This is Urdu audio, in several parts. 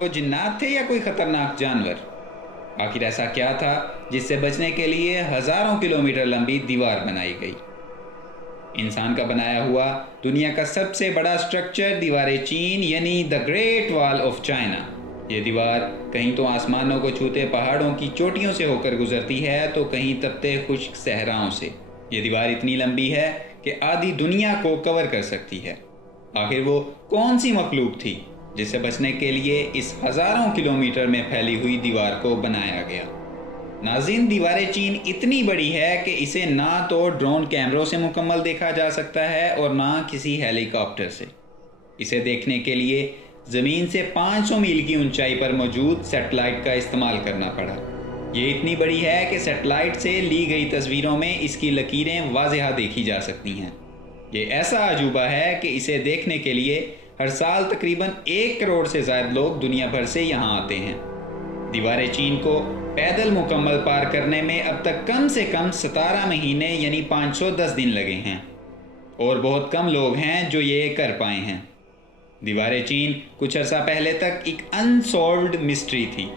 وہ جنات تھے یا کوئی خطرناک جانور؟ آخر ایسا کیا تھا جس سے بچنے کے لیے ہزاروں کلومیٹر لمبی دیوار بنائی گئی؟ انسان کا بنایا ہوا دنیا کا سب سے بڑا سٹرکچر دیوار چین یعنی دا گریٹ وال آف چائنا۔ یہ دیوار کہیں تو آسمانوں کو چھوتے پہاڑوں کی چوٹیوں سے ہو کر گزرتی ہے تو کہیں تپتے خشک صحراؤں سے۔ یہ دیوار اتنی لمبی ہے کہ آدھی دنیا کو کور کر سکتی ہے۔ آخر وہ کون سی مخلوق تھی جس سے بچنے کے لیے اس ہزاروں کلومیٹر میں پھیلی ہوئی دیوار کو بنایا گیا؟ ناظرین، دیوار چین اتنی بڑی ہے کہ اسے نہ تو ڈرون کیمروں سے مکمل دیکھا جا سکتا ہے اور نہ کسی ہیلی کاپٹر سے۔ اسے دیکھنے کے لیے زمین سے 500 میل کی اونچائی پر موجود سیٹلائٹ کا استعمال کرنا پڑا۔ یہ اتنی بڑی ہے کہ سیٹلائٹ سے لی گئی تصویروں میں اس کی لکیریں واضح دیکھی جا سکتی ہیں۔ یہ ایسا عجوبہ ہے کہ اسے دیکھنے کے لیے ہر سال تقریباً 1 کروڑ سے زائد لوگ دنیا بھر سے یہاں آتے ہیں۔ دیوار چین کو پیدل مکمل پار کرنے میں اب تک کم سے کم 17 مہینے یعنی 510 دن لگے ہیں، اور بہت کم لوگ ہیں جو یہ کر پائے ہیں۔ دیوار چین کچھ عرصہ پہلے تک ایک انسولوڈ مسٹری تھی۔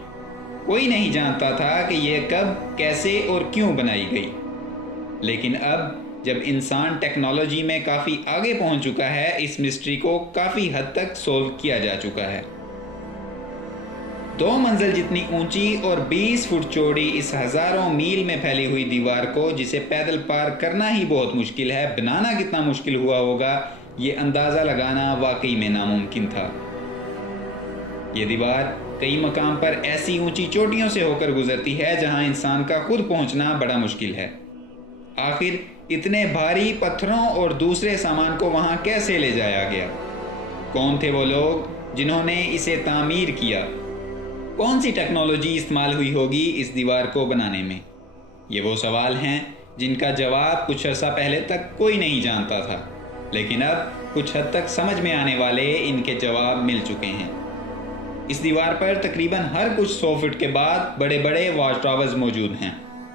کوئی نہیں جانتا تھا کہ یہ کب، کیسے اور کیوں بنائی گئی، لیکن اب جب انسان ٹیکنالوجی میں کافی آگے پہنچ چکا ہے، اس مسٹری کو کافی حد تک سولو کیا جا چکا ہے۔ 2 منزل جتنی اونچی اور 20 فٹ چوڑی اس ہزاروں میل میں پھیلی ہوئی دیوار کو، جسے پیدل پار کرنا ہی بہت مشکل ہے، بنانا کتنا مشکل ہوا ہوگا یہ اندازہ لگانا واقعی میں ناممکن تھا۔ یہ دیوار کئی مقام پر ایسی اونچی چوٹیوں سے ہو کر گزرتی ہے جہاں انسان کا خود پہنچنا بڑا مشکل ہے۔ آخر اتنے بھاری پتھروں اور دوسرے سامان کو وہاں کیسے لے جایا گیا؟ کون تھے وہ لوگ جنہوں نے اسے تعمیر کیا؟ کون سی ٹیکنالوجی استعمال ہوئی ہوگی اس دیوار کو بنانے میں؟ یہ وہ سوال ہیں جن کا جواب کچھ عرصہ پہلے تک کوئی نہیں جانتا تھا، لیکن اب کچھ حد تک سمجھ میں آنے والے ان کے جواب مل چکے ہیں۔ اس دیوار پر تقریباً ہر کچھ 100 فٹ کے بعد بڑے بڑے واچ ٹاورز موجود ہیں۔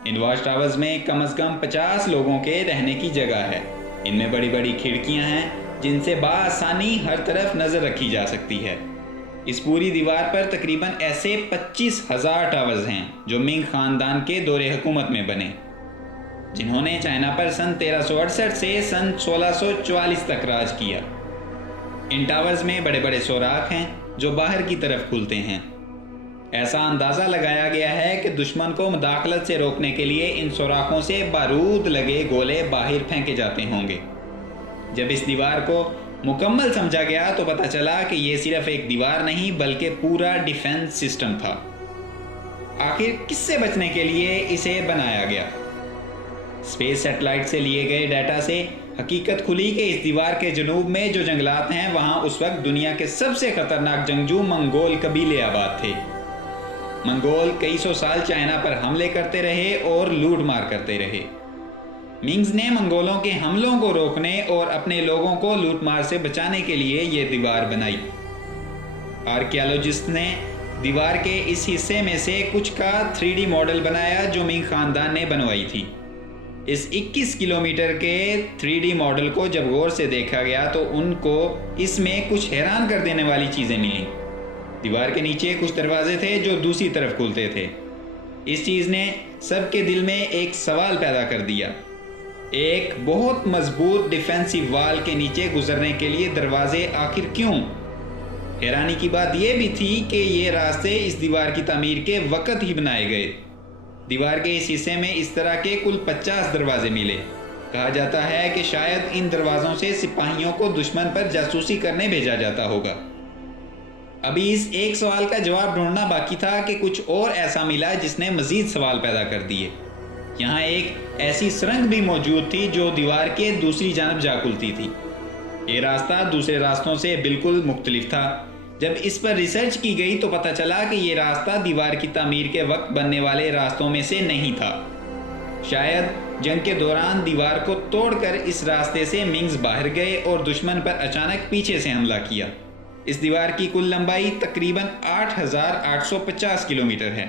ان واچ ٹاورز میں کم از کم 50 لوگوں کے رہنے کی جگہ ہے۔ ان میں بڑی بڑی کھڑکیاں ہیں جن سے بآسانی ہر طرف نظر رکھی جا سکتی ہے۔ اس پوری دیوار پر تقریباً ایسے 25,000 ٹاورز ہیں جو منگ خاندان کے دور حکومت میں بنے، جنہوں نے چائنا پر سن 1368 سے سن 1644 تک راج کیا۔ ان ٹاورز میں بڑے بڑے سوراخ ہیں جو باہر کی طرف کھلتے ہیں۔ ایسا اندازہ لگایا گیا ہے کہ دشمن کو مداخلت سے روکنے کے لیے ان سوراخوں سے بارود لگے گولے باہر پھینکے جاتے ہوں گے۔ جب اس دیوار کو مکمل سمجھا گیا تو پتہ چلا کہ یہ صرف ایک دیوار نہیں بلکہ پورا ڈیفنس سسٹم تھا۔ آخر کس سے بچنے کے لیے اسے بنایا گیا؟ اسپیس سیٹلائٹ سے لیے گئے ڈیٹا سے حقیقت کھلی کہ اس دیوار کے جنوب میں جو جنگلات ہیں وہاں اس وقت دنیا کے سب سے خطرناک جنگجو منگول قبیلے آباد تھے۔ منگول کئی 100 سال چائنا پر حملے کرتے رہے اور لوٹ مار کرتے رہے۔ منگز نے منگولوں کے حملوں کو روکنے اور اپنے لوگوں کو لوٹ مار سے بچانے کے لیے یہ دیوار بنائی۔ آرکیالوجسٹ نے دیوار کے اس حصے میں سے کچھ کا 3D ماڈل بنایا جو منگ خاندان نے بنوائی تھی۔ اس 21 کلومیٹر کے 3D ماڈل کو جب غور سے دیکھا گیا تو ان کو اس میں کچھ حیران کر دینے والی چیزیں ملیں۔ دیوار کے نیچے کچھ دروازے تھے جو دوسری طرف کھلتے تھے۔ اس چیز نے سب کے دل میں ایک سوال پیدا کر دیا، ایک بہت مضبوط ڈیفینسو وال کے نیچے گزرنے کے لیے دروازے آخر کیوں؟ حیرانی کی بات یہ بھی تھی کہ یہ راستے اس دیوار کی تعمیر کے وقت ہی بنائے گئے۔ دیوار کے اس حصے میں اس طرح کے کل 50 دروازے ملے۔ کہا جاتا ہے کہ شاید ان دروازوں سے سپاہیوں کو دشمن پر جاسوسی کرنے بھیجا جاتا ہوگا۔ ابھی اس ایک سوال کا جواب ڈھونڈنا باقی تھا کہ کچھ اور ایسا ملا جس نے مزید سوال پیدا کر دیے۔ یہاں ایک ایسی سرنگ بھی موجود تھی جو دیوار کے دوسری جانب جا کھلتی تھی۔ یہ راستہ دوسرے راستوں سے بالکل مختلف تھا۔ جب اس پر ریسرچ کی گئی تو پتہ چلا کہ یہ راستہ دیوار کی تعمیر کے وقت بننے والے راستوں میں سے نہیں تھا۔ شاید جنگ کے دوران دیوار کو توڑ کر اس راستے سے منگز باہر گئے اور دشمن پر اچانک پیچھے سے حملہ کیا۔ اس دیوار کی کل لمبائی تقریباً 8,850 کلومیٹر ہے۔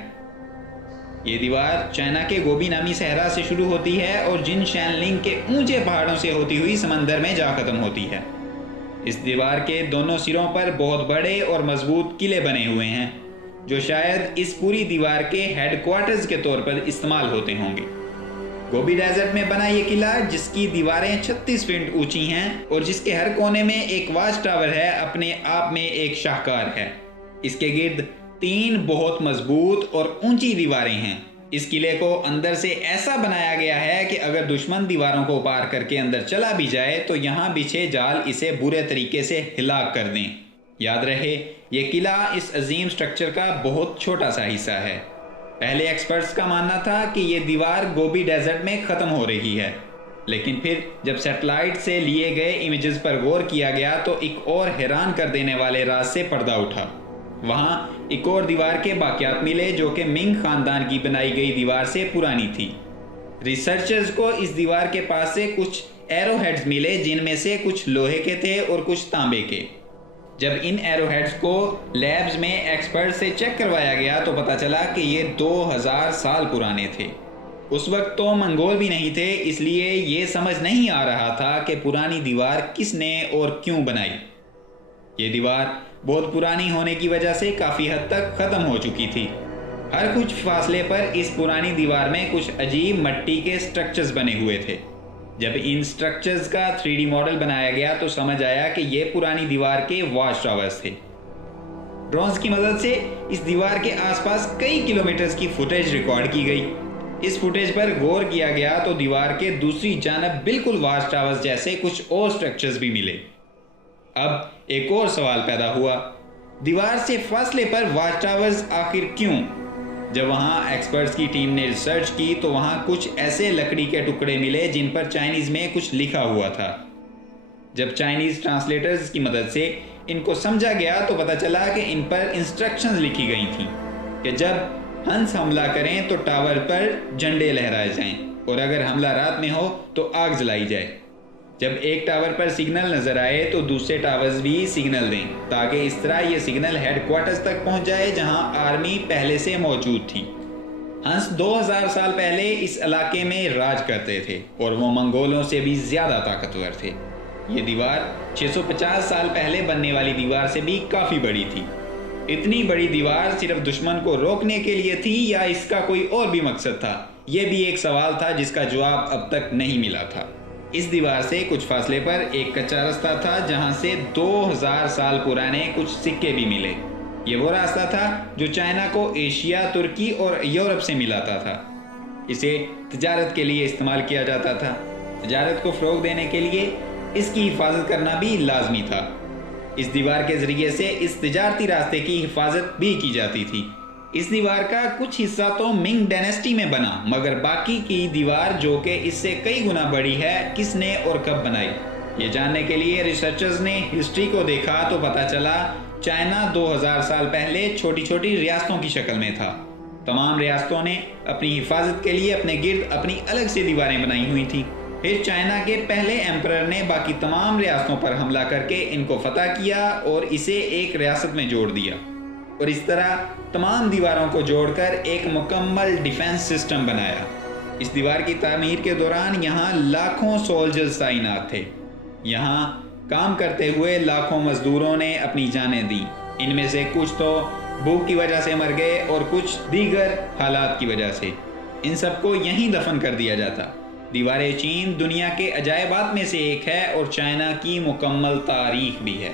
یہ دیوار چائنا کے گوبی نامی صحرا سے شروع ہوتی ہے اور جن شین لنگ کے اونچے پہاڑوں سے ہوتی ہوئی سمندر میں جا ختم ہوتی ہے۔ اس دیوار کے دونوں سروں پر بہت بڑے اور مضبوط قلعے بنے ہوئے ہیں جو شاید اس پوری دیوار کے ہیڈ کوارٹرز کے طور پر استعمال ہوتے ہوں گے۔ گوبی ڈیزرٹ میں بنا یہ قلعہ، جس کی دیواریں 36 فٹ اونچی ہیں اور جس کے ہر کونے میں ایک واچ ٹاور ہے، اپنے آپ میں ایک شاہکار ہے۔ اس کے گرد 3 بہت مضبوط اور اونچی دیواریں ہیں۔ اس قلعے کو اندر سے ایسا بنایا گیا ہے کہ اگر دشمن دیواروں کو پار کر کے اندر چلا بھی جائے تو یہاں بچھے جال اسے برے طریقے سے ہلاک کر دیں۔ یاد رہے، یہ قلعہ اس عظیم سٹرکچر کا بہت چھوٹا سا حصہ ہے۔ پہلے ایکسپرٹس کا ماننا تھا کہ یہ دیوار گوبی ڈیزرٹ میں ختم ہو رہی ہے، لیکن پھر جب سیٹلائٹ سے لیے گئے امیجز پر غور کیا گیا تو ایک اور حیران کر دینے والے راز سے پردہ اٹھا۔ وہاں ایک اور دیوار کے باقیات ملے جو کہ منگ خاندان کی بنائی گئی دیوار سے پرانی تھی۔ ریسرچرز کو اس دیوار کے پاس سے کچھ ایرو ہیڈز ملے جن میں سے کچھ لوہے کے تھے اور کچھ تانبے کے۔ جب ان ایرو ہیڈز کو لیبز میں ایکسپرٹ سے چیک کروایا گیا تو پتہ چلا کہ یہ 2000 سال پرانے تھے۔ اس وقت تو منگول بھی نہیں تھے، اس لیے یہ سمجھ نہیں آ رہا تھا کہ پرانی دیوار کس نے اور کیوں بنائی۔ یہ دیوار بہت پرانی ہونے کی وجہ سے کافی حد تک ختم ہو چکی تھی۔ ہر کچھ فاصلے پر اس پرانی دیوار میں کچھ عجیب مٹی کے سٹرکچرز بنے ہوئے تھے۔ جب ان سٹرکچرز کا 3D ماڈل بنایا گیا تو سمجھ آیا کہ یہ پرانی دیوار کے واچ ٹاورز تھے۔ ڈرونز کی مدد سے اس دیوار کے آس پاس کئی کلومیٹرز کی فوٹیج ریکارڈ کی گئی۔ اس فوٹیج پر غور کیا گیا تو دیوار کے دوسری جانب بالکل واچ ٹاورز جیسے کچھ اور سٹرکچرز بھی ملے۔ اب ایک اور سوال پیدا ہوا، دیوار سے فاصلے پر واچ ٹاورز آخر کیوں؟ جب وہاں ایکسپرٹس کی ٹیم نے ریسرچ کی تو وہاں کچھ ایسے لکڑی کے ٹکڑے ملے جن پر چائنیز میں کچھ لکھا ہوا تھا۔ جب چائنیز ٹرانسلیٹرز کی مدد سے ان کو سمجھا گیا تو پتہ چلا کہ ان پر انسٹرکشنز لکھی گئی تھیں کہ جب ہنس حملہ کریں تو ٹاور پر جھنڈے لہرائے جائیں اور اگر حملہ رات میں ہو تو آگ جلائی جائے۔ جب ایک ٹاور پر سگنل نظر آئے تو دوسرے ٹاورز بھی سگنل دیں تاکہ اس طرح یہ سگنل ہیڈ کوارٹرز تک پہنچ جائے جہاں آرمی پہلے سے موجود تھی۔ ہنس 2000 سال پہلے اس علاقے میں راج کرتے تھے اور وہ منگولوں سے بھی زیادہ طاقتور تھے۔ یہ دیوار 650 سال پہلے بننے والی دیوار سے بھی کافی بڑی تھی۔ اتنی بڑی دیوار صرف دشمن کو روکنے کے لیے تھی یا اس کا کوئی اور بھی مقصد تھا؟ یہ بھی ایک سوال تھا جس کا جواب اب تک نہیں ملا تھا۔ اس دیوار سے کچھ فاصلے پر ایک کچا راستہ تھا جہاں سے 2000 سال پرانے کچھ سکے بھی ملے۔ یہ وہ راستہ تھا جو چائنا کو ایشیا، ترکی اور یورپ سے ملاتا تھا۔ اسے تجارت کے لیے استعمال کیا جاتا تھا۔ تجارت کو فروغ دینے کے لیے اس کی حفاظت کرنا بھی لازمی تھا۔ اس دیوار کے ذریعے سے اس تجارتی راستے کی حفاظت بھی کی جاتی تھی۔ اس دیوار کا کچھ حصہ تو منگ ڈائنیسٹی میں بنا، مگر باقی کی دیوار جو کہ اس سے کئی گنا بڑی ہے، کس نے اور کب بنائی؟ یہ جاننے کے لیے ریسرچرز نے ہسٹری کو دیکھا تو پتہ چلا چائنا 2000 سال پہلے چھوٹی چھوٹی ریاستوں کی شکل میں تھا۔ تمام ریاستوں نے اپنی حفاظت کے لیے اپنے گرد اپنی الگ سے دیواریں بنائی ہوئی تھیں۔ پھر چائنا کے پہلے ایمپرر نے باقی تمام ریاستوں پر حملہ کر کے ان کو فتح کیا اور اسے ایک ریاست میں جوڑ دیا، اور اس طرح تمام دیواروں کو جوڑ کر ایک مکمل ڈیفنس سسٹم بنایا۔ اس دیوار کی تعمیر کے دوران یہاں لاکھوں سولجرز تعینات تھے۔ یہاں کام کرتے ہوئے لاکھوں مزدوروں نے اپنی جانیں دیں۔ ان میں سے کچھ تو بھوک کی وجہ سے مر گئے اور کچھ دیگر حالات کی وجہ سے۔ ان سب کو یہیں دفن کر دیا جاتا۔ دیوار چین دنیا کے عجائبات میں سے ایک ہے اور چائنا کی مکمل تاریخ بھی ہے۔